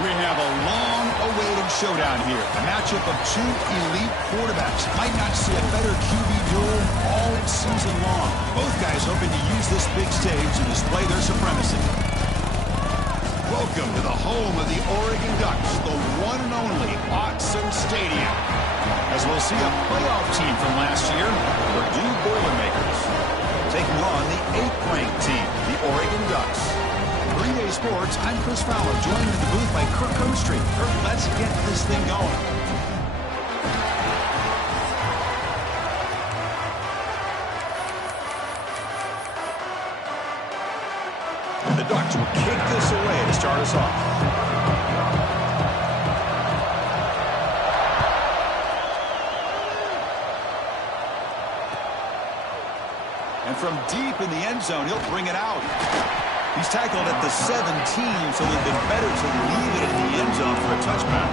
We have a long-awaited showdown here. A matchup of two elite quarterbacks. Might not see a better QB duel all season long. Both guys hoping to use this big stage to display their supremacy. Welcome to the home of the Oregon Ducks, the one and only Autzen Stadium. As we'll see a playoff team from last year, Purdue Boilermakers, taking on the 8th-ranked team, the Oregon Ducks. 3-Day Sports, I'm Chris Fowler, joined in the booth by Kirk Overstreet. Kirk, let's get this thing going. The Ducks will kick this away to start us off. And from deep in the end zone, he'll bring it out. He's tackled at the 17, so it would have been better to leave it in the end zone for a touchback.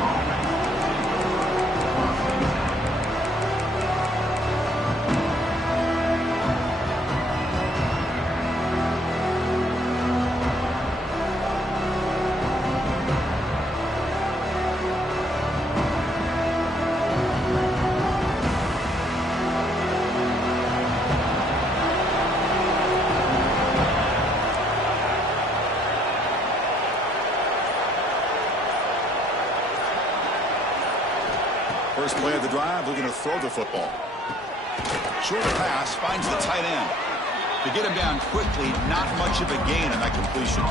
First play of the drive, looking to throw the football. Short pass, finds the tight end. To get him down quickly, not much of a gain on that completion.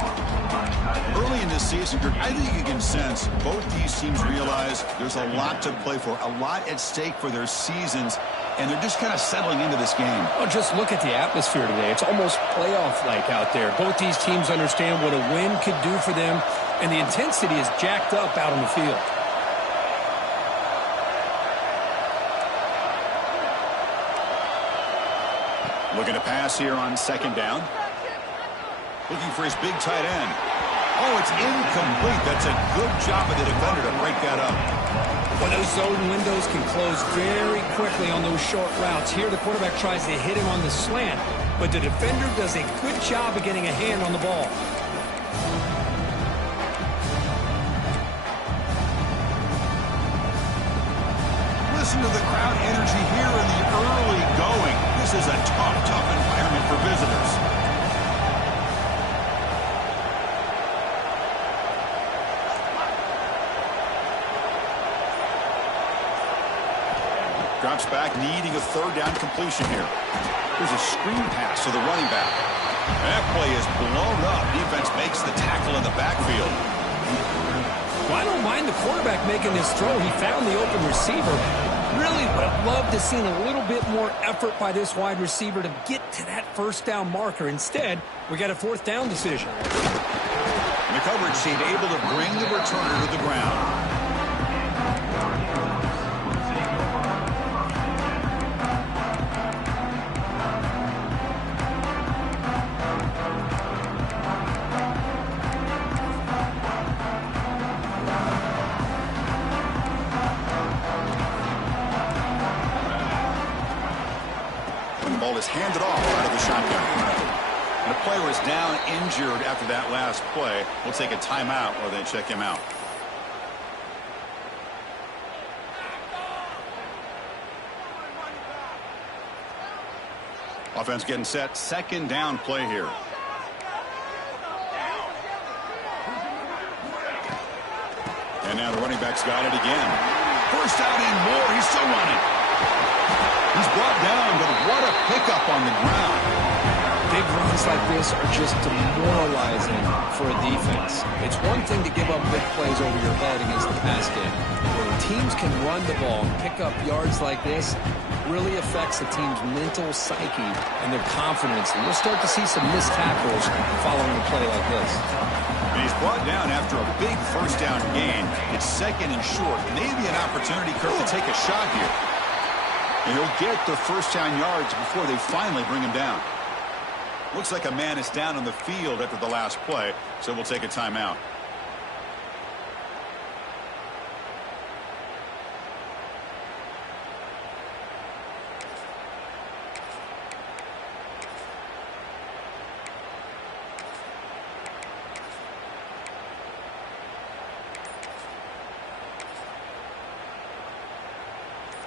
Early in this season, I think you can sense both these teams realize there's a lot to play for, a lot at stake for their seasons, and they're just kind of settling into this game. Oh, just look at the atmosphere today. It's almost playoff-like out there. Both these teams understand what a win could do for them, and the intensity is jacked up out on the field. Looking to pass here on second down. Looking for his big tight end. Oh, it's incomplete. That's a good job of the defender to break that up. Well, those zone windows can close very quickly on those short routes. Here, the quarterback tries to hit him on the slant, but the defender does a good job of getting a hand on the ball. Listen to the crowd energy here in the early going. This is a tough environment for visitors. Drops back, needing a third down completion here. There's a screen pass to the running back. That play is blown up. Defense makes the tackle in the backfield. Well, I don't mind the quarterback making this throw. He found the open receiver. Really would have loved to seen a little bit more effort by this wide receiver to get to that first down marker. Instead, we got a fourth down decision. The coverage team able to bring the returner to the ground. Is handed off out of the shotgun. And the player is down injured after that last play. We'll take a timeout while they check him out. Offense getting set. Second down play here. And now the running back's got it again. First down and more. He's still running. He's brought down, but what a pickup on the ground. Big runs like this are just demoralizing for a defense. It's one thing to give up big plays over your head against the pass game. When teams can run the ball and pick up yards like this, really affects the team's mental psyche and their confidence. And you'll start to see some missed tackles following a play like this. And he's brought down after a big first down gain. It's second and short. Maybe an opportunity, Kirk, to take a shot here. And he'll get the first down yards before they finally bring him down. Looks like a man is down on the field after the last play, so we'll take a timeout.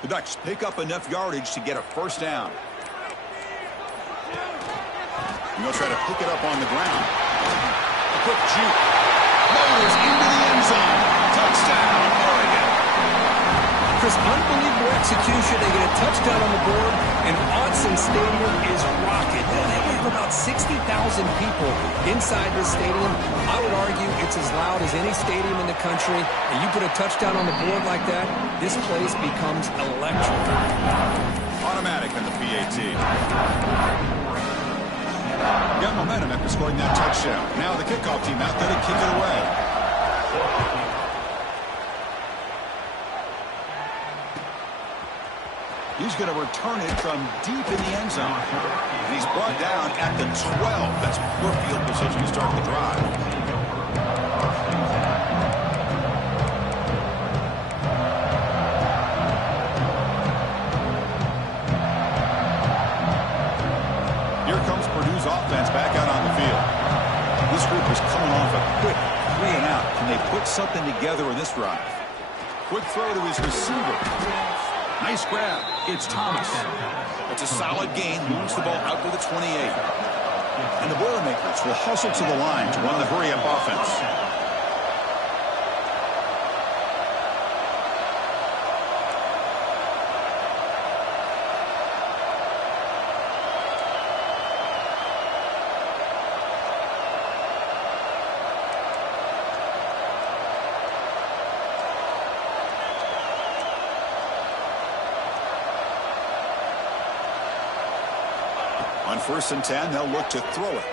Ducks pick up enough yardage to get a first down. And they'll try to pick it up on the ground. A quick juke. Motors into the end zone. Touchdown, Oregon. Chris, unbelievable execution. They get a touchdown on the board, and Autzen Stadium is rocking. They have about 60,000 people inside this stadium. I would argue it's as loud as any stadium in the country, and you put a touchdown on the board like that, this place becomes electric. Automatic on the PAT. Got momentum after scoring that touchdown. Now the kickoff team out there to kick it away. He's going to return it from deep in the end zone. And he's brought down at the 12. That's poor field position to start the drive. Here comes Purdue's offense back out on the field. This group is coming off a quick 3 and out. Can they put something together in this drive? Quick throw to his receiver. Nice grab. It's Thomas. It's a solid gain. Moves the ball out to the 28. And the Boilermakers will hustle to the line to run the hurry-up offense. On 1st and 10, they'll look to throw it.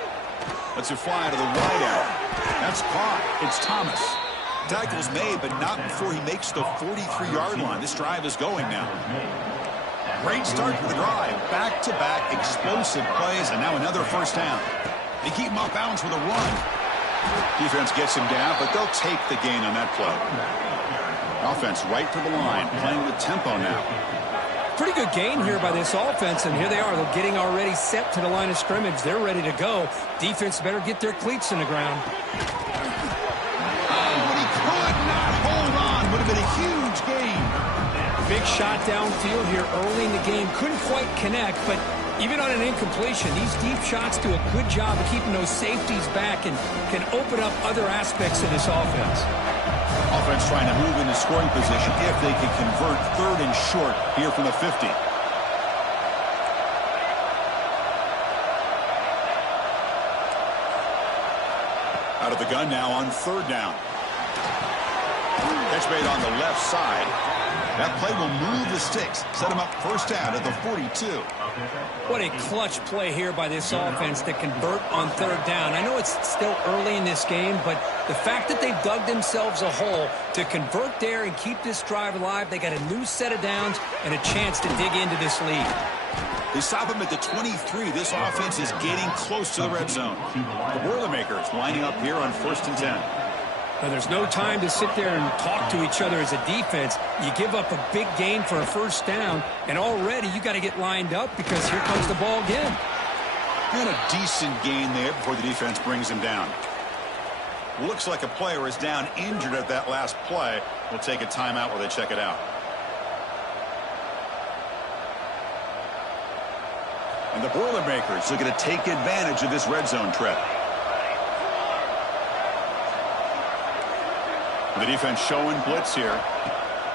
Lets it fly to the wide out. That's caught. It's Thomas. Tackle's made, but not before he makes the 43-yard line. This drive is going now. Great start for the drive. Back-to-back explosive plays, and now another first down. They keep him off bounds with a run. Defense gets him down, but they'll take the gain on that play. Offense right to the line, playing with tempo now. Pretty good gain here by this offense, and here they are. They're getting already set to the line of scrimmage. They're ready to go. Defense better get their cleats in the ground. Oh, but he could not hold on. Would have been a huge gain. Big shot downfield here early in the game. Couldn't quite connect, but even on an incompletion, these deep shots do a good job of keeping those safeties back and can open up other aspects of this offense. Offense trying to move into scoring position if they can convert 3rd and short here from the 50. Out of the gun now on 3rd down. Catch made on the left side. That play will move the sticks. Set him up first down at the 42. What a clutch play here by this offense to convert on 3rd down. I know it's still early in this game, but the fact that they've dug themselves a hole to convert there and keep this drive alive, they got a new set of downs and a chance to dig into this lead. They stop him at the 23. This offense is getting close to the red zone. The Boilermakers lining up here on 1st and 10. Now, there's no time to sit there and talk to each other as a defense. You give up a big gain for a first down, and already you got to get lined up because here comes the ball again. And a decent gain there before the defense brings him down. Looks like a player is down injured at that last play. We'll take a timeout while they check it out. And the Boilermakers looking to take advantage of this red zone trip. The defense showing blitz here.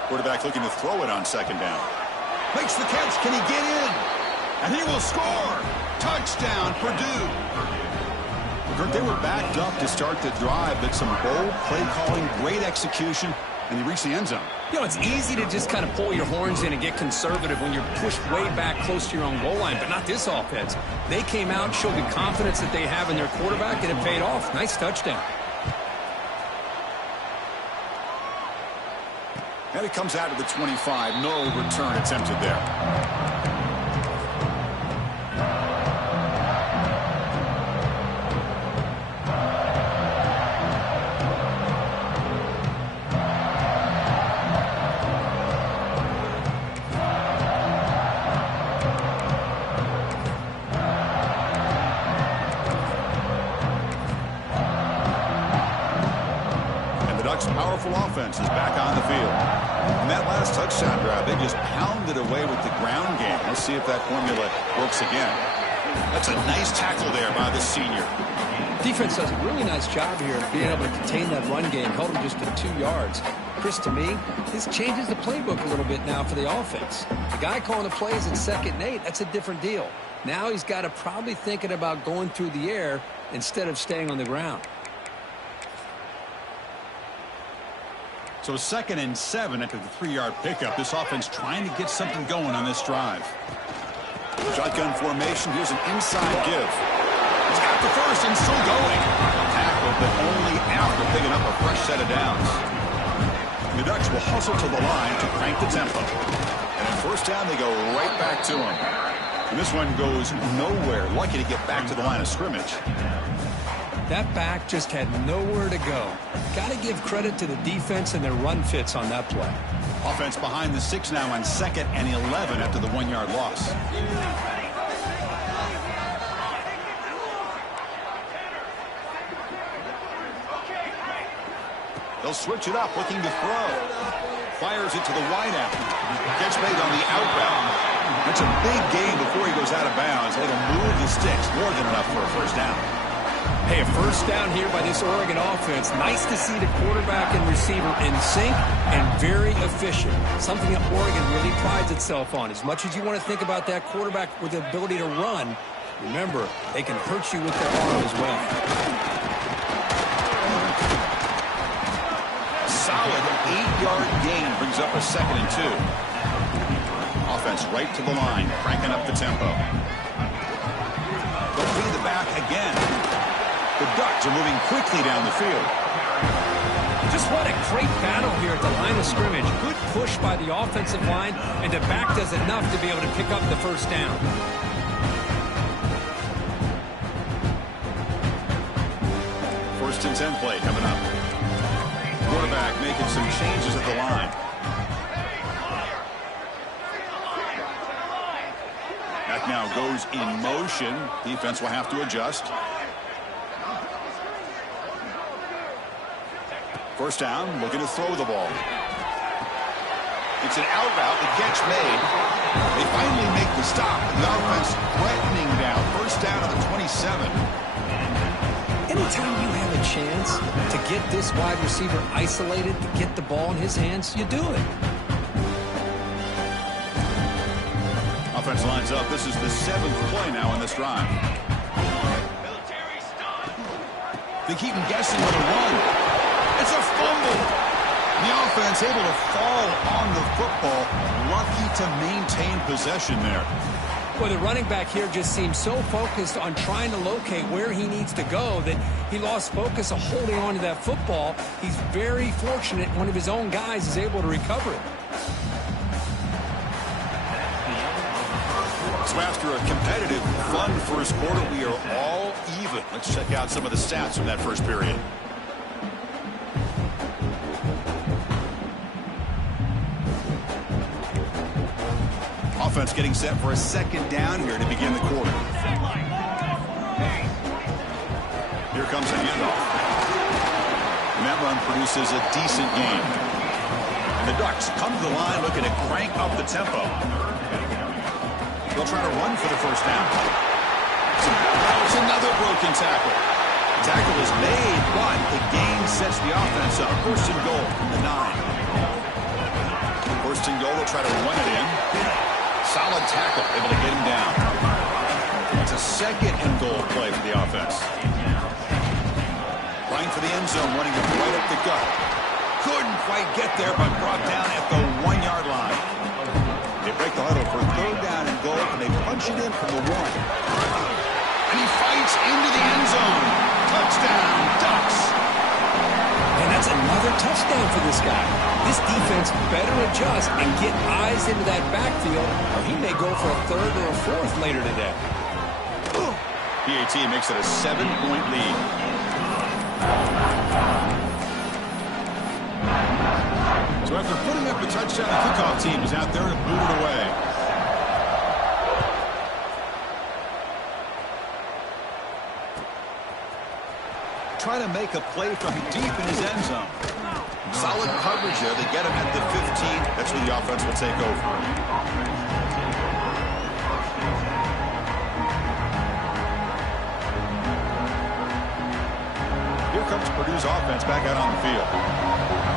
Quarterback looking to throw it on 2nd down. Makes the catch. Can he get in? And he will score. Touchdown, Purdue. They were backed up to start the drive, but some bold play calling, great execution, and they reached the end zone. You know, it's easy to just kind of pull your horns in and get conservative when you're pushed way back close to your own goal line, but not this offense. They came out, showed the confidence that they have in their quarterback, and it paid off. Nice touchdown. And it comes out of the 25. No return attempted there. And the Ducks' powerful offense is back on the field. And that last touchdown drive, they just pounded away with the ground game. Let's see if that formula works again. That's a nice tackle there by the senior. Defense does a really nice job here of being able to contain that run game, held him just to 2 yards. Chris, to me, this changes the playbook a little bit now for the offense. The guy calling the plays at 2nd and 8, that's a different deal. Now he's got to probably thinking about going through the air instead of staying on the ground. So 2nd and 7 after the 3-yard pickup. This offense trying to get something going on this drive. Shotgun formation. Here's an inside give. He's got the first and still going. Tackle, but only after picking up a fresh set of downs. The Ducks will hustle to the line to crank the tempo. And on 1st down, they go right back to him. And this one goes nowhere. Lucky to get back to the line of scrimmage. That back just had nowhere to go. Got to give credit to the defense and their run fits on that play. Offense behind the 6 now on 2nd and 11 after the 1-yard loss. They'll switch it up, looking to throw. Fires it to the wideout. Catch made on the outbound. That's a big gain before he goes out of bounds. It'll move the sticks, more than enough for a 1st down. Hey, a 1st down here by this Oregon offense. Nice to see the quarterback and receiver in sync and very efficient. Something that Oregon really prides itself on. As much as you want to think about that quarterback with the ability to run, remember, they can hurt you with their arm as well. Solid 8-yard gain brings up a 2nd and 2. Offense right to the line, cranking up the tempo. They'll be the back again. The Ducks are moving quickly down the field. Just what a great battle here at the line of scrimmage. Good push by the offensive line, and the back does enough to be able to pick up the 1st down. First and 10 play coming up. Quarterback making some changes at the line. Back now goes in motion. Defense will have to adjust. 1st down, looking to throw the ball. It's an out route, the catch made. They finally make the stop, and the offense threatening now. 1st down at the 27. Anytime you have a chance to get this wide receiver isolated, to get the ball in his hands, you do it. Offense lines up. This is the 7th play now in this drive. They keep him guessing with a run. It's a fumble. The offense able to fall on the football. Lucky to maintain possession there. Well, the running back here just seems so focused on trying to locate where he needs to go that he lost focus of holding on to that football. He's very fortunate one of his own guys is able to recover it. So after a competitive, fun 1st quarter, we are all even. Let's check out some of the stats from that 1st period. Offense getting set for a 2nd down here to begin the quarter. Here comes a handoff. And that run produces a decent gain. And the Ducks come to the line looking to crank up the tempo. They'll try to run for the 1st down. It's another broken tackle. Tackle is made, but the gain sets the offense up. 1st and goal from the 9. 1st and goal, they'll try to run it in. Solid tackle, able to get him down. It's a 2nd and goal play for the offense. Line for the end zone, running it right up the gut. Couldn't quite get there, but brought down at the 1-yard line. They break the huddle for 3rd down and goal, and they punch it in from the 1. And he fights into the end zone. Touchdown, Ducks. And that's another touchdown for this guy. This defense better adjust and get eyes into that backfield, or he may go for a 3rd or a 4th later today. PAT makes it a 7-point lead. So after putting up a touchdown, the kickoff team is out there to boot it away. Trying to make a play from deep in his end zone. Solid coverage there. They get him at the 15. That's where the offense will take over. Here comes Purdue's offense back out on the field.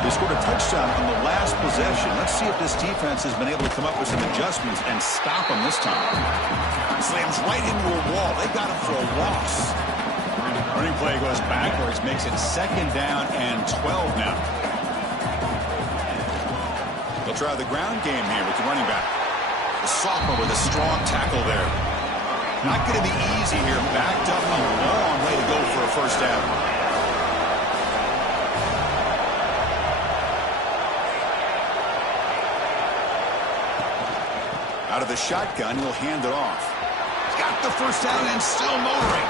They scored a touchdown on the last possession. Let's see if this defense has been able to come up with some adjustments and stop them this time. Slams right into a wall. They got him for a loss. Running play goes backwards, makes it 2nd down and 12 now. They'll try the ground game here with the running back. The sophomore with a strong tackle there. Not going to be easy here. Backed up a long way to go for a first down. Out of the shotgun, he'll hand it off. He's got the first down and still motoring.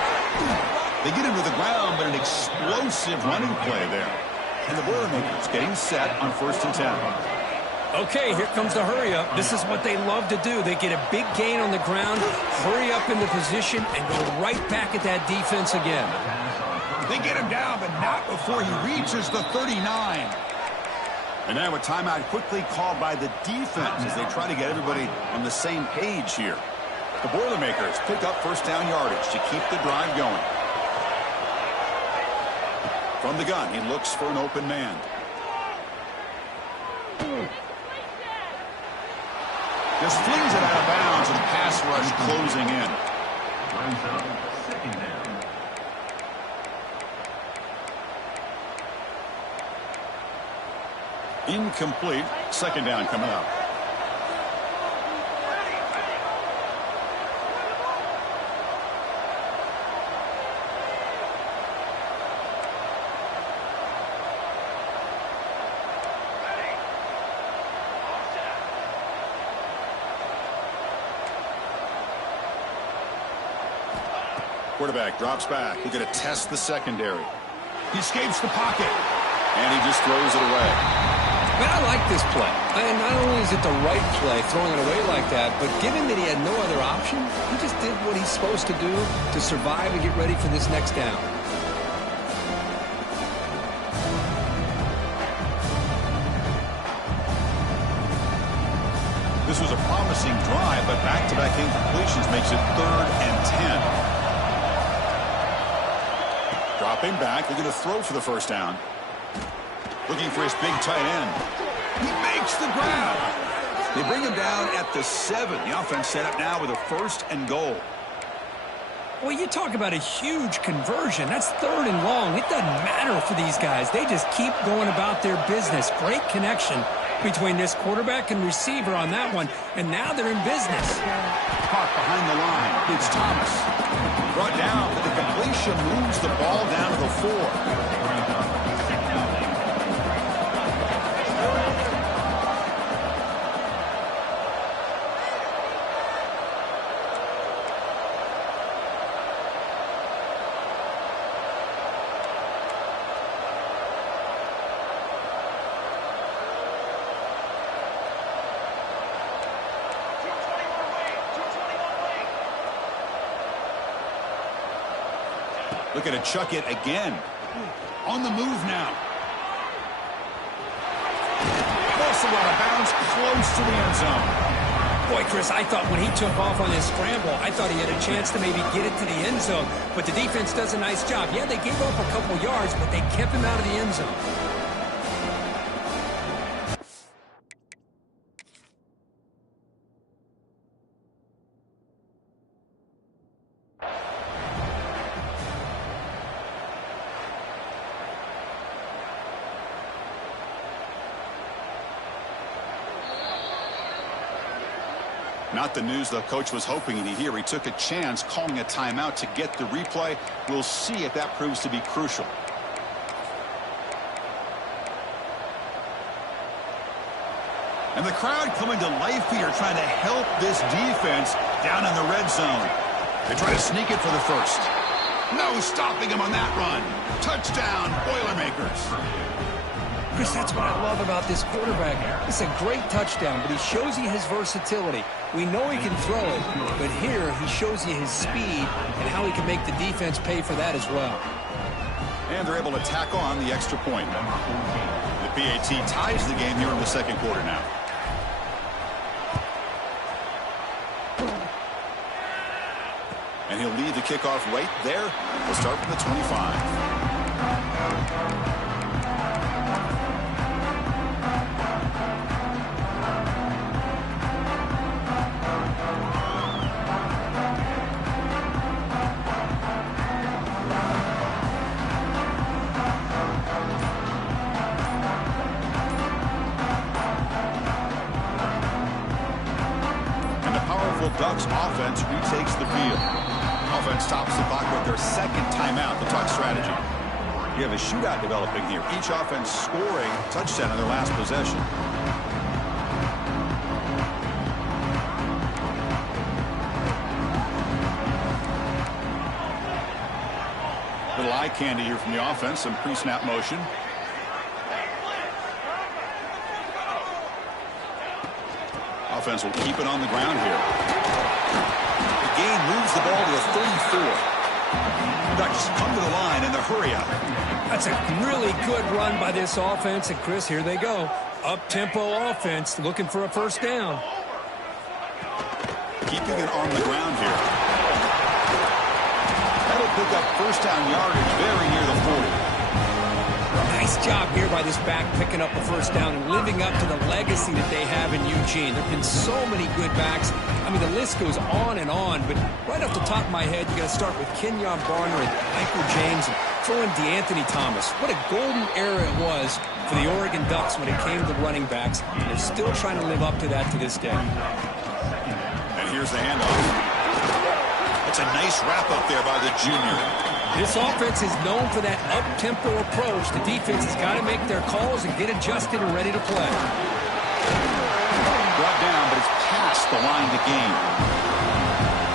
They get him to the ground, but an explosive running play there. And the Boilermakers getting set on 1st and 10. Okay, here comes the hurry up. This is what they love to do. They get a big gain on the ground, hurry up into position, and go right back at that defense again. They get him down, but not before he reaches the 39. And now a timeout quickly called by the defense as they try to get everybody on the same page here. The Boilermakers pick up first down yardage to keep the drive going. From the gun, he looks for an open man. Just flings it out of bounds and pass rush closing in. Second down. Incomplete. 2nd down coming up. Quarterback drops back. He's going to test the secondary. He escapes the pocket. And he just throws it away. Man, I like this play. And not only is it the right play, throwing it away like that, but given that he had no other option, he just did what he's supposed to do to survive and get ready for this next down. This was a promising drive, but back-to-back incompletions makes it 3rd and 10. Dropping back, they're going to throw for the first down. Looking for his big tight end. He makes the grab. They bring him down at the 7. The offense set up now with a 1st and goal. Well, you talk about a huge conversion. That's 3rd and long. It doesn't matter for these guys. They just keep going about their business. Great connection between this quarterback and receiver on that one. And now they're in business. Caught behind the line. It's Thomas. Brought down for the completion. Moves the ball down to the 4. Looking to chuck it again. On the move now. Also out of bounds, close to the end zone. Boy, Chris, I thought when he took off on his scramble, I thought he had a chance to maybe get it to the end zone. But the defense does a nice job. Yeah, they gave up a couple yards, but they kept him out of the end zone. Not the news the coach was hoping to hear. He took a chance calling a timeout to get the replay. We'll see if that proves to be crucial. And the crowd coming to life here trying to help this defense down in the red zone. They try to sneak it for the first. No stopping him on that run. Touchdown, Boilermakers. Chris, that's what I love about this quarterback. It's a great touchdown, but he shows you his versatility. We know he can throw it, but here he shows you his speed and how he can make the defense pay for that as well. And they're able to tack on the extra point. The PAT ties the game here in the second quarter now. And he'll lead the kickoff right there. We'll start from the 25. Ducks offense retakes the field. Offense stops the clock with their second timeout. The Duck strategy. You have a shootout developing here. Each offense scoring a touchdown on their last possession. Little eye candy here from the offense. Some pre-snap motion. Offense will keep it on the ground here. The game moves the ball to the 34. Ducks come to the line in the hurry up. That's a really good run by this offense. And Chris, here they go. Up-tempo offense looking for a first down. Keeping it on the ground here. That'll pick up first down yardage very near the 40. Nice job here by this back picking up the first down and living up to the legacy that they have in Eugene. There have been so many good backs. I mean, the list goes on, but right off the top of my head, you got to start with Kenyon Barner and Michael James and throw in DeAnthony Thomas. What a golden era it was for the Oregon Ducks when it came to running backs. And they're still trying to live up to that to this day. And here's the handoff. It's a nice wrap up there by the junior. This offense is known for that up-tempo approach. The defense has got to make their calls and get adjusted and ready to play. Brought down, but it's past the line to gain.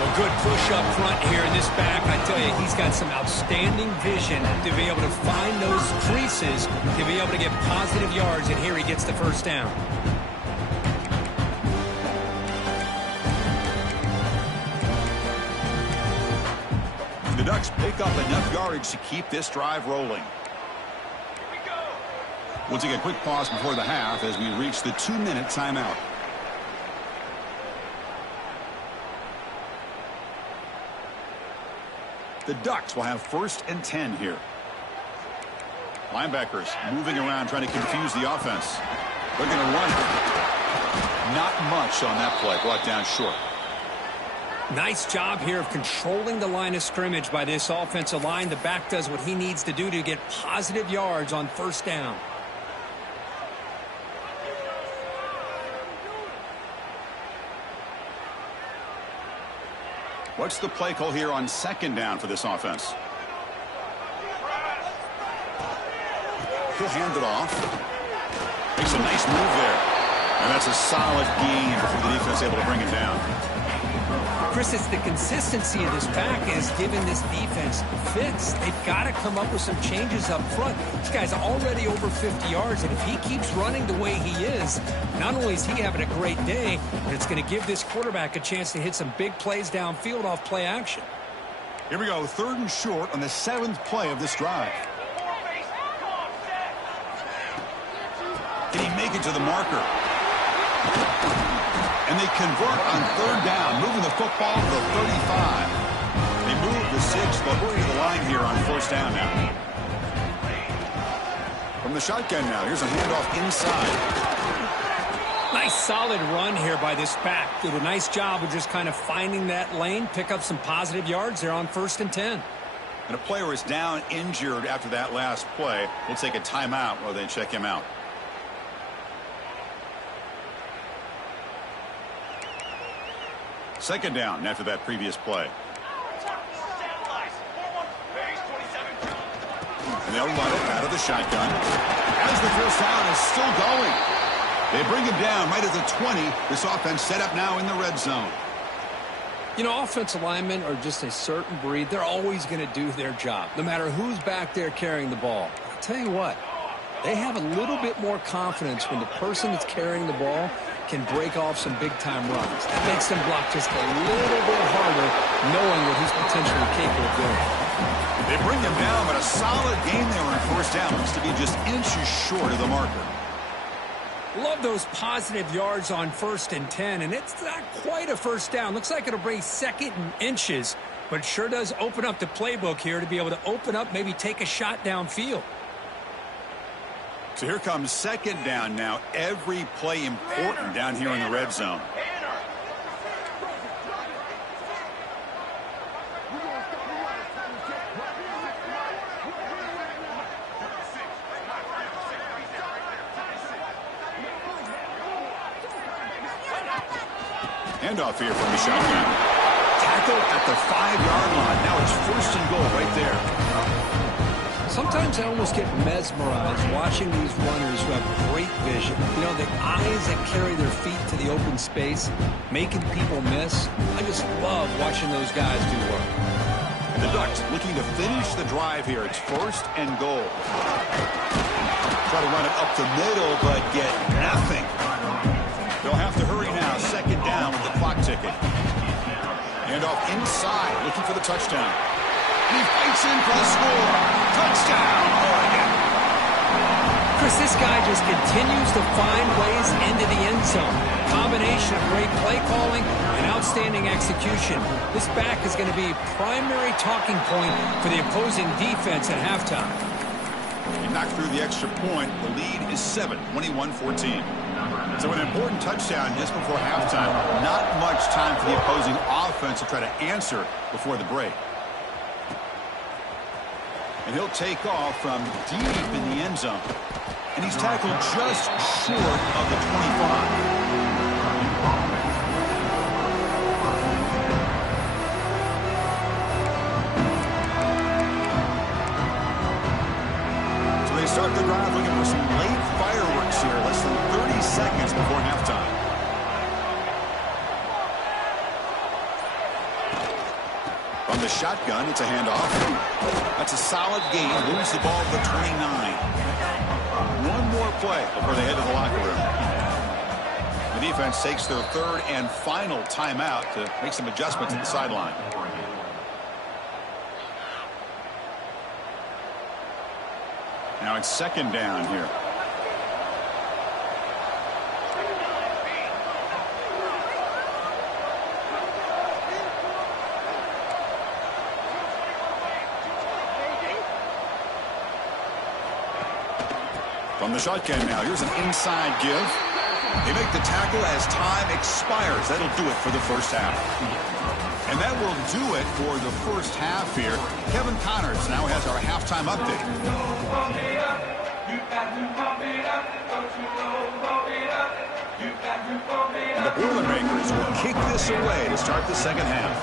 A good push up front here in this back. I tell you, he's got some outstanding vision to be able to find those creases, to be able to get positive yards, and here he gets the first down. The Ducks pick up enough yardage to keep this drive rolling. We'll take a quick pause before the half as we reach the 2-minute timeout. The Ducks will have 1st and 10 here. Linebackers moving around trying to confuse the offense. They're going to run it. Not much on that play. Brought down short. Nice job here of controlling the line of scrimmage by this offensive line. The back does what he needs to do to get positive yards on first down. What's the play call here on 2nd down for this offense? He'll hand it off. Makes a nice move there. And that's a solid gain before the defense able to bring it down. Chris, it's the consistency of this pack is giving this defense fits. They've got to come up with some changes up front. This guy's already over 50 yards, and if he keeps running the way he is, not only is he having a great day, but it's going to give this quarterback a chance to hit some big plays downfield off play action. Here we go, 3rd and short on the 7th play of this drive. Can he make it to the marker? And they convert on 3rd down, moving the football to the 35. They move the 6, but hurry to the line here on 1st down now. From the shotgun now, here's a handoff inside. Nice solid run here by this back. Did a nice job of just kind of finding that lane, pick up some positive yards there on 1st and 10. And a player is down injured after that last play. We'll take a timeout while they check him out. Second down after that previous play. And they'll run it out of the shotgun. As the first down is still going. They bring him down right at the 20. This offense set up now in the red zone. You know, offensive linemen are just a certain breed. They're always going to do their job, no matter who's back there carrying the ball. I'll tell you what, they have a little bit more confidence when the person that's carrying the ball can break off some big-time runs. That makes them block just a little bit harder, knowing what he's potentially capable of doing. They bring him down, but a solid gain there on first down. Looks to be just inches short of the marker. Love those positive yards on 1st and 10, and it's not quite a first down. Looks like it'll bring 2nd and inches, but it sure does open up the playbook here to be able to open up, maybe take a shot downfield. So here comes 2nd down now. Every play important down here in the red zone. Handoff here from the shotgun. Tackle at the 5-yard line. Now it's 1st and goal right there. Sometimes I almost get mesmerized watching these runners who have great vision. You know, the eyes that carry their feet to the open space, making people miss. I just love watching those guys do work. And the Ducks looking to finish the drive here. It's 1st and goal. Try to run it up the middle, but get nothing. They'll have to hurry now. 2nd down with the clock ticking. Handoff inside, looking for the touchdown. He fights in for the score. Touchdown, Oregon. Chris, this guy just continues to find ways into the end zone. Combination of great play calling and outstanding execution. This back is going to be a primary talking point for the opposing defense at halftime. He knocked through the extra point. The lead is 7, 21-14. So an important touchdown just before halftime. Not much time for the opposing offense to try to answer before the break. And he'll take off from deep in the end zone. And he's tackled just short of the 25. Start the drive looking for some late fireworks here. Less than 30 seconds before halftime. From the shotgun, it's a handoff. That's a solid gain. Moves the ball to the 29. One more play before they head to the locker room. The defense takes their 3rd and final timeout to make some adjustments at the sideline. Now it's 2nd down here. From the shotgun now, here's an inside give. They make the tackle as time expires. That'll do it for the first half. And that will do it for the first half here. Kevin Connors now has our halftime update. And the Boilermakers will kick this away to start the second half.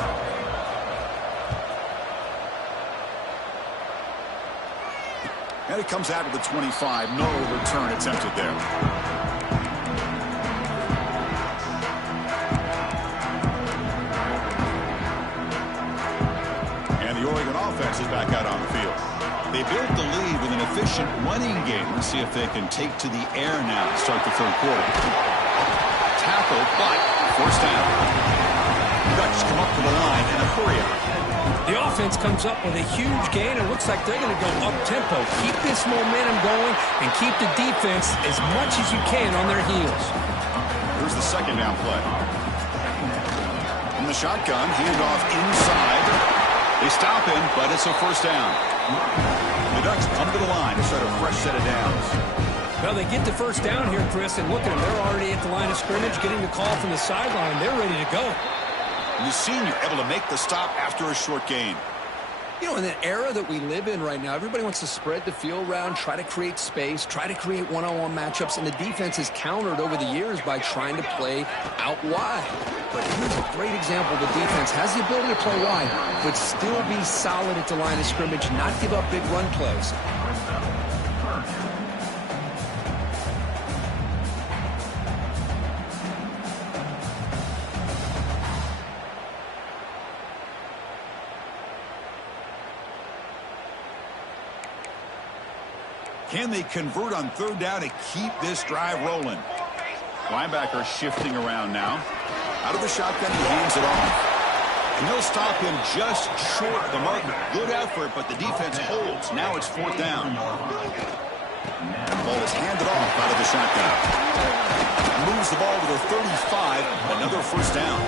And it comes out of the 25. No return attempted there. Oregon offense is back out on the field. They built the lead with an efficient running game. Let's see if they can take to the air now to start the 3rd quarter. Tackle, but 1st down. Ducks come up to the line in a hurry up. The offense comes up with a huge gain. It looks like they're going to go up-tempo. Keep this momentum going and keep the defense as much as you can on their heels. Here's the 2nd down play. From the shotgun, handoff inside. They stop him, but it's a 1st down. The Ducks come to the line to start a fresh set of downs. Well, they get the 1st down here, Chris, and look at them. They're already at the line of scrimmage, getting the call from the sideline. They're ready to go. And the senior able to make the stop after a short gain. You know, in the era that we live in right now, everybody wants to spread the field around, try to create space, try to create one-on-one matchups, and the defense is countered over the years by trying to play out wide. But here's a great example. The defense has the ability to play wide, but still be solid at the line of scrimmage, not give up big run plays. Can they convert on 3rd down to keep this drive rolling? Linebacker shifting around now. Out of the shotgun, he hands it off. And they'll stop him just short of the mark. Good effort, but the defense holds. Now it's 4th down. The ball is handed off out of the shotgun. Moves the ball to the 35. Another 1st down.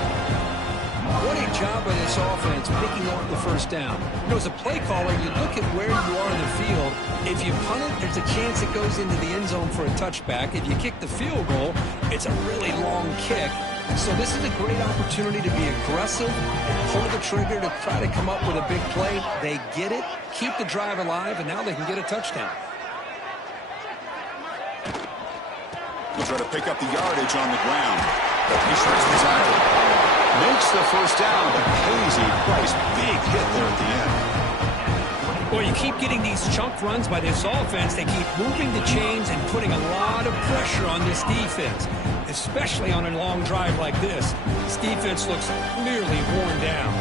What a job by this offense picking up the 1st down. You know, as a play caller, you look at where you are in the field. If you punt it, there's a chance it goes into the end zone for a touchback. If you kick the field goal, it's a really long kick. So this is a great opportunity to be aggressive and pull the trigger to try to come up with a big play. They get it, keep the drive alive, and now they can get a touchdown. He'll try to pick up the yardage on the ground. He shrinks the tackle. Makes the 1st down, but pays a price. Big hit there at the end. Well, you keep getting these chunk runs by this offense. They keep moving the chains and putting a lot of pressure on this defense, especially on a long drive like this. This defense looks clearly worn down.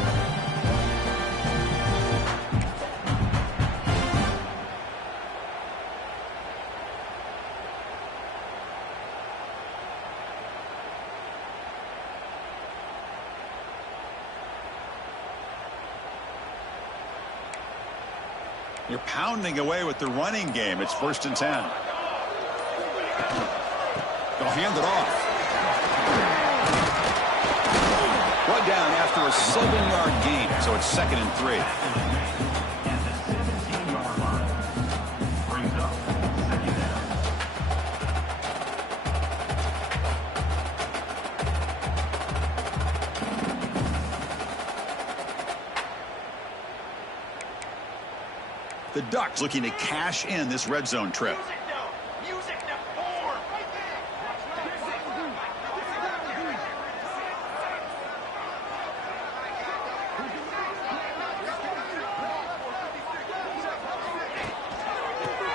You're pounding away with the running game. It's 1st and 10. They'll hand it off. Brought down after a 7-yard gain, so it's 2nd and 3. The Ducks looking to cash in this red zone trip.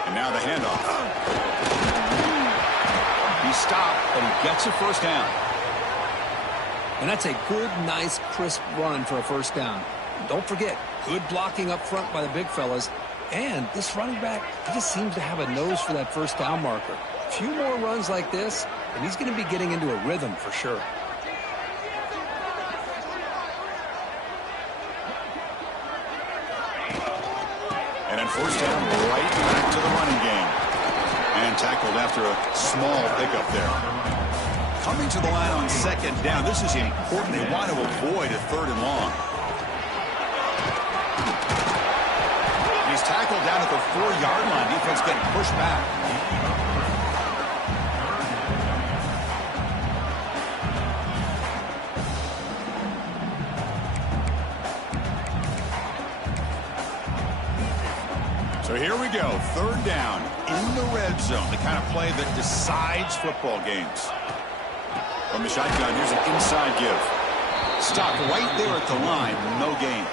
And now the handoff. He stopped, but he gets a 1st down. And that's a good, nice, crisp run for a 1st down. Don't forget, good blocking up front by the big fellas. And this running back, he just seems to have a nose for that 1st down marker. A few more runs like this, and he's going to be getting into a rhythm for sure. And then 1st down, right back to the running game. And tackled after a small pickup there. Coming to the line on 2nd down. This is important. They want to avoid a 3rd and long. He's tackled down at the 4-yard line. Defense getting pushed back. So here we go. 3rd down in the red zone. The kind of play that decides football games. From the shotgun, here's an inside give. Stopped right there at the line. No gain.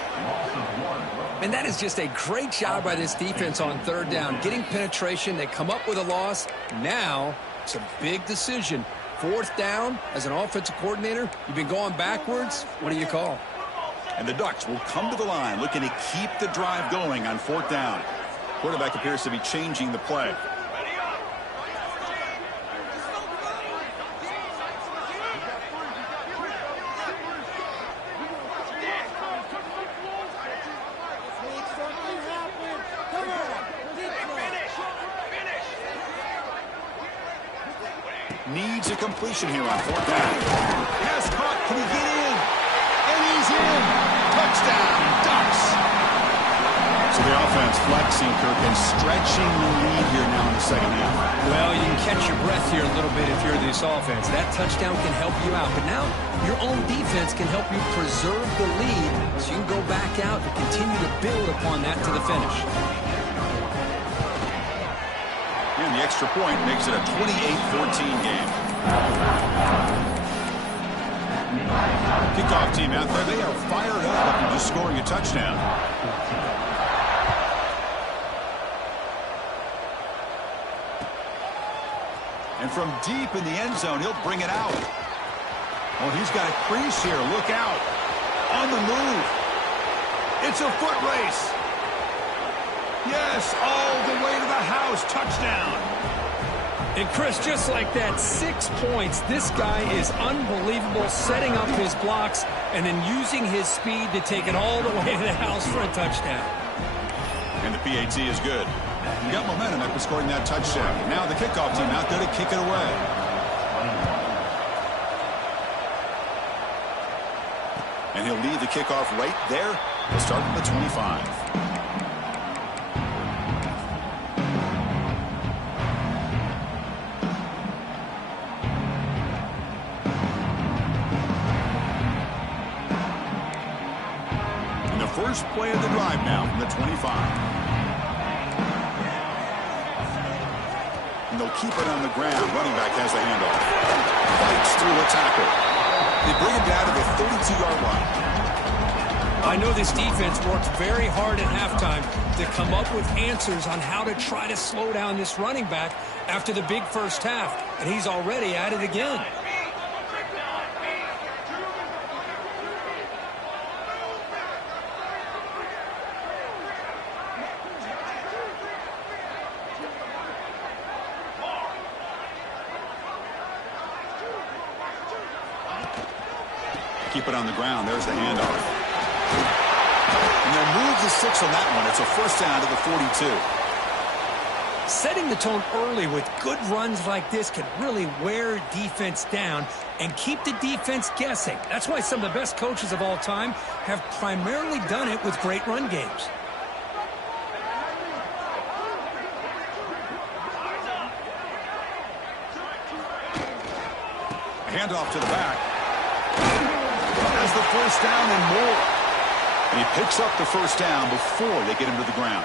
And that is just a great job by this defense on 3rd down. Getting penetration, they come up with a loss. Now, it's a big decision. 4th down, as an offensive coordinator, you've been going backwards. What do you call? And the Ducks will come to the line, looking to keep the drive going on 4th down. Quarterback appears to be changing the play. Needs a completion here on 4th down. Pass caught. Can he get in? And he's in. Touchdown, Ducks. So the offense flexing, Kirk, and stretching the lead here now in the 2nd half. Well, you can catch your breath here a little bit if you're this offense. That touchdown can help you out. But now your own defense can help you preserve the lead so you can go back out and continue to build upon that to the finish. And the extra point makes it a 28-14 game. Kickoff team out there. They are fired up after just scoring a touchdown. And from deep in the end zone, he'll bring it out. Oh, he's got a crease here. Look out. On the move. It's a foot race. Yes, all the way to the house. Touchdown. And Chris, just like that, 6 points. This guy is unbelievable, setting up his blocks and then using his speed to take it all the way to the house for a touchdown. And the PAT is good. You got momentum after scoring that touchdown. Now the kickoff team out there to kick it away. And he'll lead the kickoff right there. He'll start from the 25. First play of the drive now from the 25. And they'll keep it on the ground. Running back has the handoff. Fights through a tackle. They bring him down to the 32-yard line. I know this defense worked very hard at halftime to come up with answers on how to try to slow down this running back after the big first half. And he's already at it again. Keep it on the ground. There's the handoff. And they'll move the 6 on that one. It's a first down to the 42. Setting the tone early with good runs like this can really wear defense down and keep the defense guessing. That's why some of the best coaches of all time have primarily done it with great run games. Handoff to the back. Has the first down and more. And he picks up the first down before they get him to the ground.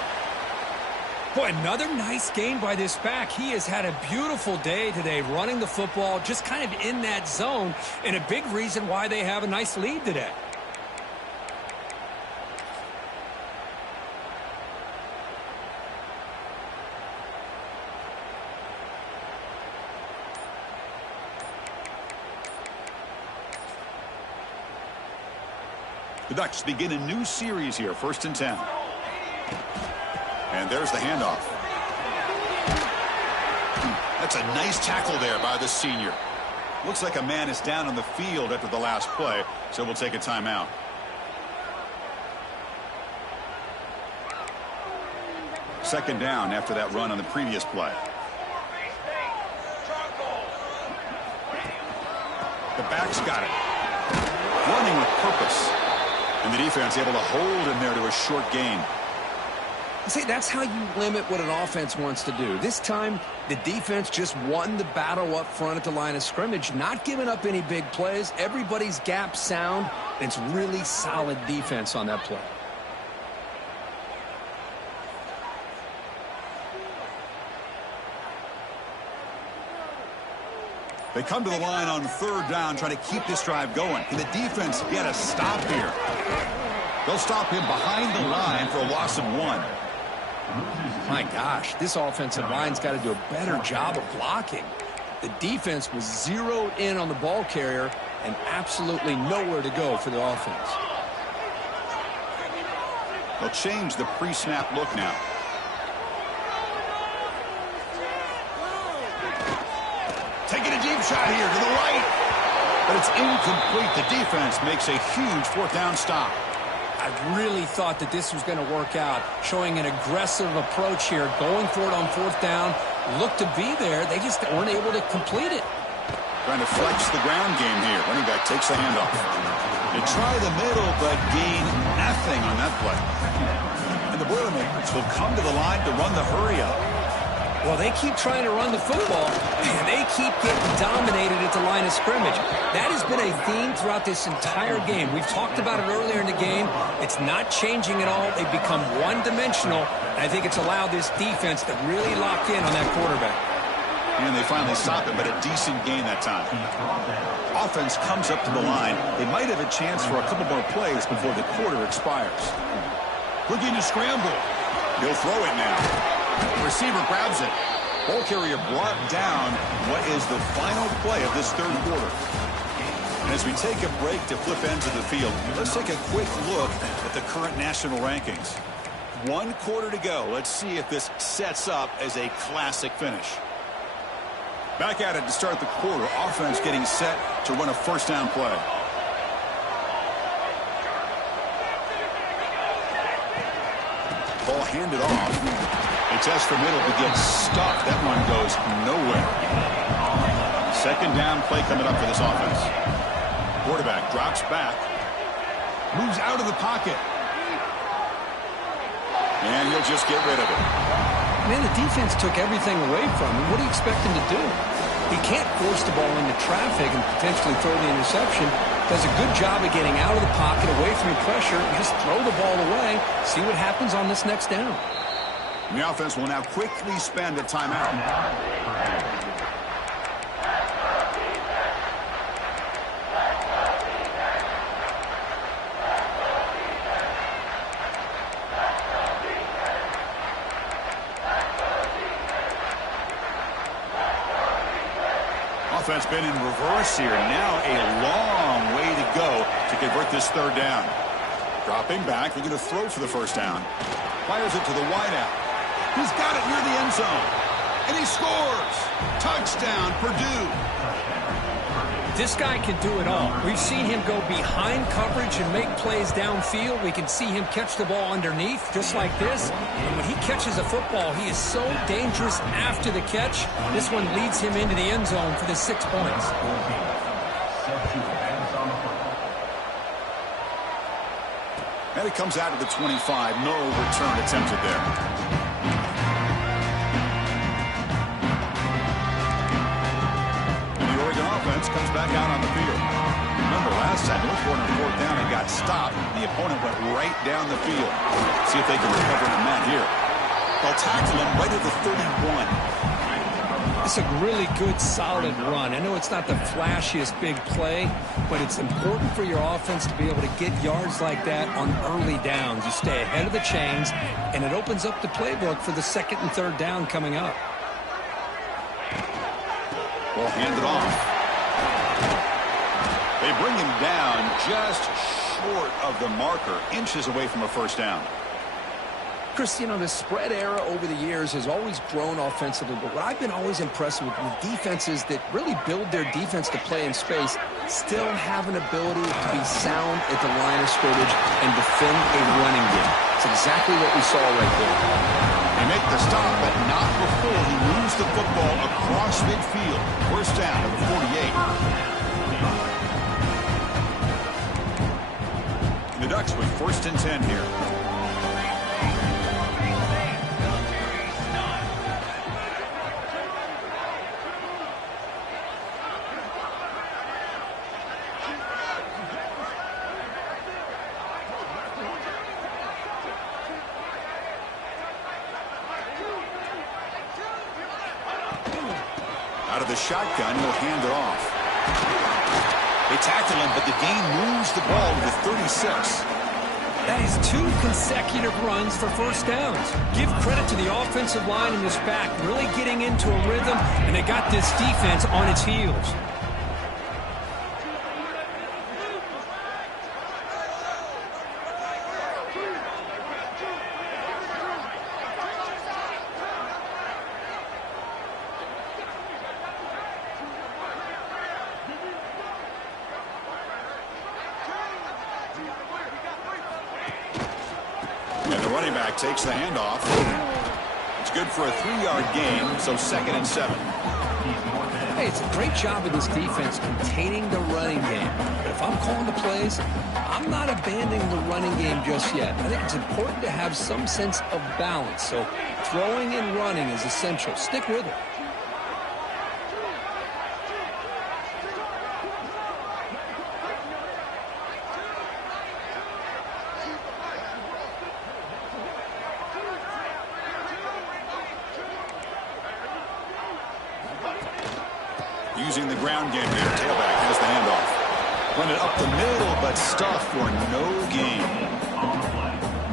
Boy, another nice gain by this back. He has had a beautiful day today running the football, just kind of in that zone, and a big reason why they have a nice lead today. The Ducks begin a new series here, 1st and 10. And there's the handoff. That's a nice tackle there by the senior. Looks like a man is down on the field after the last play, so we'll take a timeout. Second down after that run on the previous play. The back's got it. Running with purpose. And the defense able to hold him there to a short gain. See, that's how you limit what an offense wants to do. This time, the defense just won the battle up front at the line of scrimmage, not giving up any big plays. Everybody's gap sound. It's really solid defense on that play. They come to the line on 3rd down, trying to keep this drive going. Can the defense get a stop here? They'll stop him behind the line for a loss of 1. My gosh, this offensive line's got to do a better job of blocking. The defense was zeroed in on the ball carrier and absolutely nowhere to go for the offense. They'll change the pre-snap look now. Taking a deep shot here to the right. But it's incomplete. The defense makes a huge 4th down stop. I really thought that this was going to work out, showing an aggressive approach here, going for it on 4th down. Looked to be there. They just weren't able to complete it. Trying to flex the ground game here. Running back takes the handoff. They try the middle, but gain nothing on that play. And the Boilermakers will come to the line to run the hurry up. Well, they keep trying to run the football, and they keep getting dominated at the line of scrimmage. That has been a theme throughout this entire game. We've talked about it earlier in the game. It's not changing at all. They've become one-dimensional, and I think it's allowed this defense to really lock in on that quarterback. And they finally stop him, but a decent gain that time. Offense comes up to the line. They might have a chance for a couple more plays before the quarter expires. Looking to scramble. He'll throw it now. Receiver grabs it. Ball carrier brought down. What is the final play of this 3rd quarter? And as we take a break to flip ends of the field, let's take a quick look at the current national rankings. 1 quarter to go. Let's see if this sets up as a classic finish. Back at it to start the quarter. Offense getting set to run a first down play. Ball handed off. They test the middle, but gets stuffed. That one goes nowhere. Second down play coming up for this offense. Quarterback drops back. Moves out of the pocket. And he'll just get rid of it. Man, the defense took everything away from him. What do you expect him to do? He can't force the ball into traffic and potentially throw the interception. Does a good job of getting out of the pocket, away from the pressure, and just throw the ball away. See what happens on this next down. And the offense will now quickly spend a timeout. Offense been in reverse here. Now a long way to go to convert this third down. Dropping back. They're going to throw for the first down. Fires it to the wideout. He's got it near the end zone. And he scores. Touchdown, Purdue. This guy can do it all. We've seen him go behind coverage and make plays downfield. We can see him catch the ball underneath, just like this. And when he catches a football, he is so dangerous after the catch. This one leads him into the end zone for the 6 points. And it comes out of the 25. No return attempted there. Offense comes back out on the field. Remember last time, they looked for it on fourth down and got stopped. The opponent went right down the field. See if they can recover from that here. They'll tackle him right at the 31. It's a really good, solid run. I know it's not the flashiest big play, but it's important for your offense to be able to get yards like that on early downs. You stay ahead of the chains, and it opens up the playbook for the second and third down coming up. Ball handed off. They bring him down just short of the marker, inches away from a first down. Chris, you know, the spread era over the years has always grown offensively, but what I've been always impressed with defenses that really build their defense to play in space still have an ability to be sound at the line of scrimmage and defend a running game. It's exactly what we saw right there. They make the stop, but not before he moves the football across midfield. First down at the 48. The Ducks with 1st and 10 here. Out of the shotgun, he'll hand it off. They tackle him, but the gain moves the ball to the 36. That is 2 consecutive runs for first downs. Give credit to the offensive line in this back, really getting into a rhythm, and they got this defense on its heels. Takes the handoff. It's good for a 3-yard gain, so 2nd and 7. Hey, it's a great job of this defense containing the running game. But if I'm calling the plays, I'm not abandoning the running game just yet. I think it's important to have some sense of balance. So throwing and running is essential. Stick with it. Using the ground game there. Tailback has the handoff. Run it up the middle, but stuffed for no gain.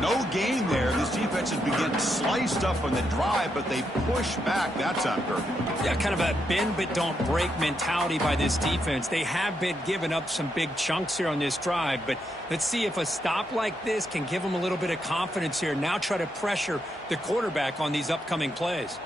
No gain there. This defense has been getting sliced up on the drive, but they push back that time, Kirk. Yeah, kind of a bend but don't break mentality by this defense. They have been giving up some big chunks here on this drive, but let's see if a stop like this can give them a little bit of confidence here. Now try to pressure the quarterback on these upcoming plays.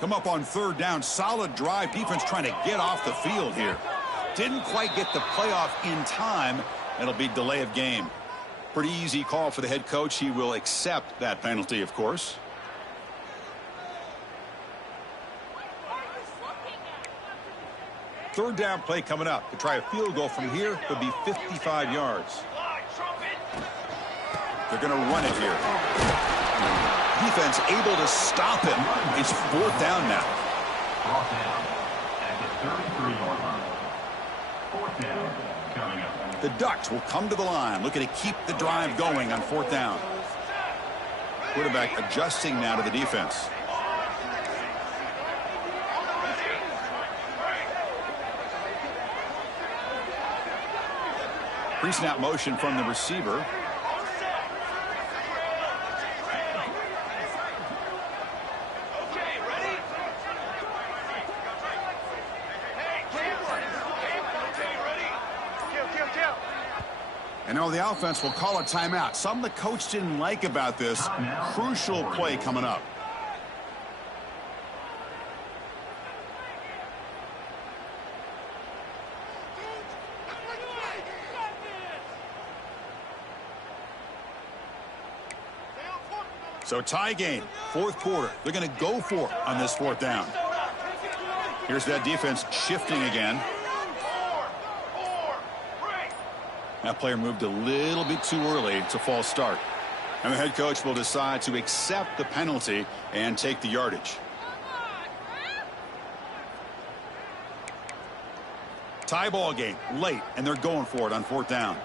Come up on third down. Solid drive. Defense trying to get off the field here. Didn't quite get the playoff in time. It'll be delay of game. Pretty easy call for the head coach. He will accept that penalty, of course. Third down play coming up. To try a field goal from here would be 55 yards. They're going to run it here. Defense able to stop him. It's fourth down now. The Ducks will come to the line, looking to keep the drive going on fourth down. Quarterback adjusting now to the defense. Pre-snap motion from the receiver. And now the offense will call a timeout. Something the coach didn't like about this. Crucial play coming up. So tie game, fourth quarter. They're going to go for it on this fourth down. Here's that defense shifting again. That player moved a little bit too early. It's a false start. And the head coach will decide to accept the penalty and take the yardage. Tie ball game late, and they're going for it on fourth down.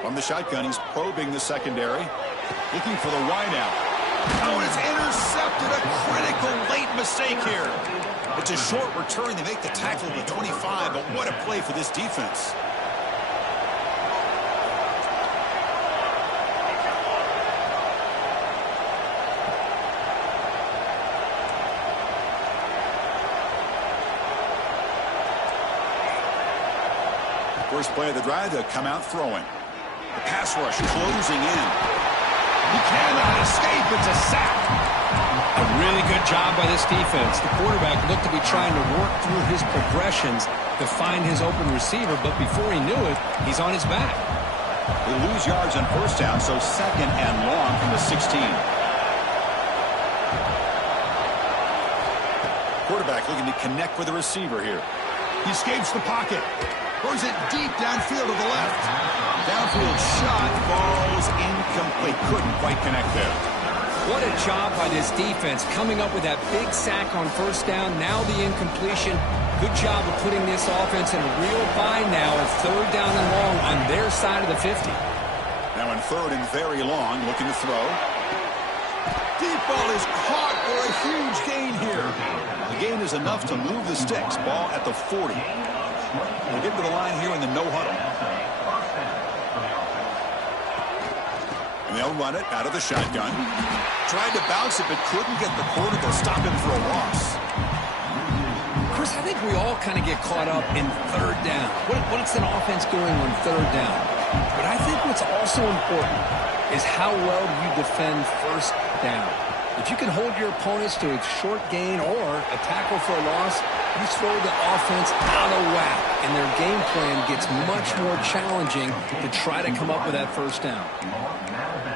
From the shotgun, he's probing the secondary, looking for the wideout. Oh, it's intercepted. A critical late mistake here. It's a short return. They make the tackle to the 25, but what a play for this defense. First play of the drive, they'll come out throwing. The pass rush closing in. He cannot escape. It's a sack. A really good job by this defense. The quarterback looked to be trying to work through his progressions to find his open receiver, but before he knew it, he's on his back. They lose yards on first down, so second and long from the 16. Quarterback looking to connect with the receiver here. He escapes the pocket. Throws it deep downfield to the left. Downfield shot falls incomplete. Couldn't quite connect there. What a job by this defense coming up with that big sack on first down. Now the incompletion. Good job of putting this offense in a real bind now at third down and long on their side of the 50. Now in third and very long, looking to throw. Deep ball is caught for a huge gain here. The gain is enough to move the sticks. Ball at the 40. We'll get to the line here in the no huddle. And they'll run it out of the shotgun. Tried to bounce it, but couldn't get the quarter to stop him for a loss. Chris, I think we all kind of get caught up in third down. What's an offense doing on third down? But I think what's also important is how well you defend first down. If you can hold your opponents to a short gain or a tackle for a loss, you throw the offense out of whack, and their game plan gets much more challenging to try to come up with that first down.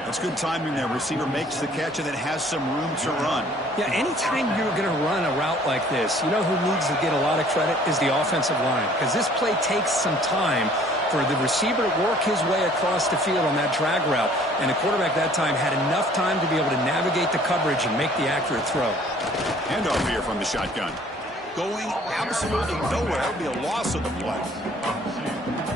That's good timing there. Receiver makes the catch and then has some room to run. Yeah, anytime you're going to run a route like this, you know who needs to get a lot of credit is the offensive line, because this play takes some time for the receiver to work his way across the field on that drag route, and the quarterback that time had enough time to be able to navigate the coverage and make the accurate throw. Handoff here from the shotgun. Going absolutely nowhere. That would be a loss of the play.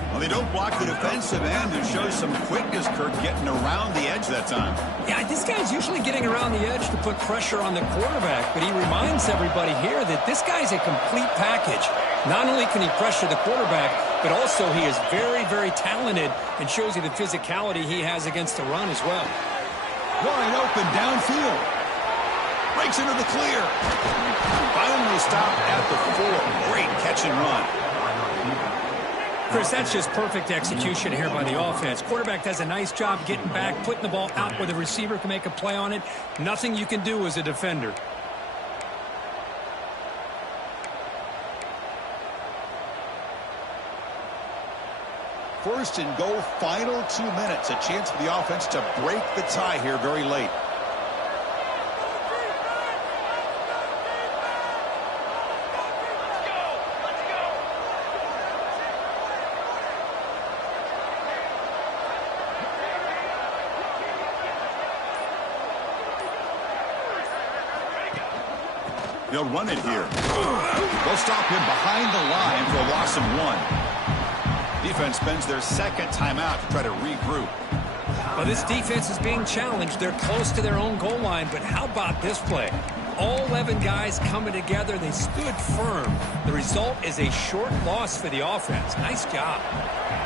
Well, they don't block the defensive end and show some quickness, Kirk, getting around the edge that time. Yeah, this guy's usually getting around the edge to put pressure on the quarterback, but he reminds everybody here that this guy's a complete package. Not only can he pressure the quarterback, but also he is very, very talented and shows you the physicality he has against the run as well. Wide open downfield. Breaks into the clear. Finally stopped at the 4. Great catch and run. Chris, that's just perfect execution here by the offense. Quarterback does a nice job getting back, putting the ball out where the receiver can make a play on it. Nothing you can do as a defender. First and goal, final 2 minutes. A chance for the offense to break the tie here very late. They'll run it here. They'll stop him behind the line for a loss of 1. Defense spends their second timeout to try to regroup. Well, this defense is being challenged. They're close to their own goal line, but how about this play? All 11 guys coming together. They stood firm. The result is a short loss for the offense. Nice job.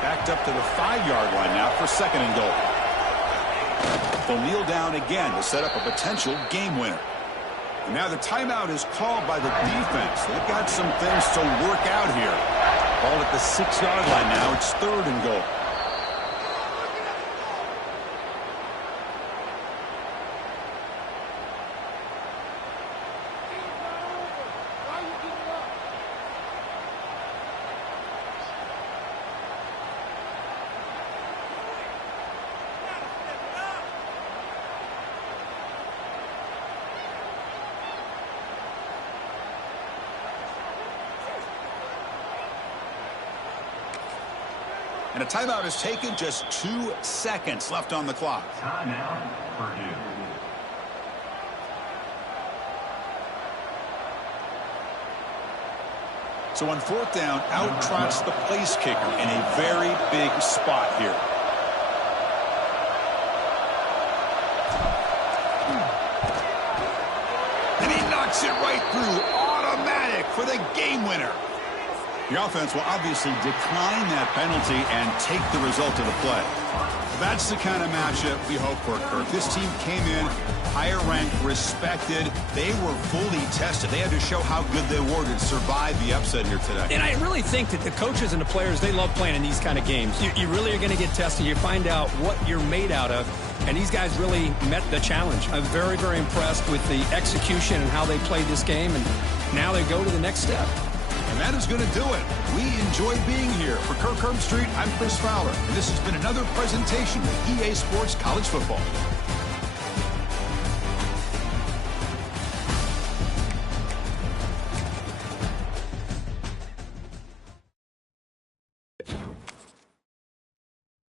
Backed up to the 5-yard line now for second and goal. They'll kneel down again to set up a potential game winner. And now the timeout is called by the defense. They've got some things to work out here. Ball at the 6-yard line now. It's third and goal. And a timeout is taken, just 2 seconds left on the clock. Timeout, Purdue. So on fourth down, out trots the place kicker in a very big spot here. And he knocks it right through. Automatic for the game winner. The offense will obviously decline that penalty and take the result of the play. That's the kind of matchup we hope for, Kirk. This team came in higher ranked, respected. They were fully tested. They had to show how good they were to survive the upset here today. And I really think that the coaches and the players, they love playing in these kind of games. You really are going to get tested. You find out what you're made out of. And these guys really met the challenge. I'm very, very impressed with the execution and how they played this game. And now they go to the next step. And that is going to do it. We enjoy being here. For Kirk Herbstreit, I'm Chris Fowler. And this has been another presentation of EA Sports College Football.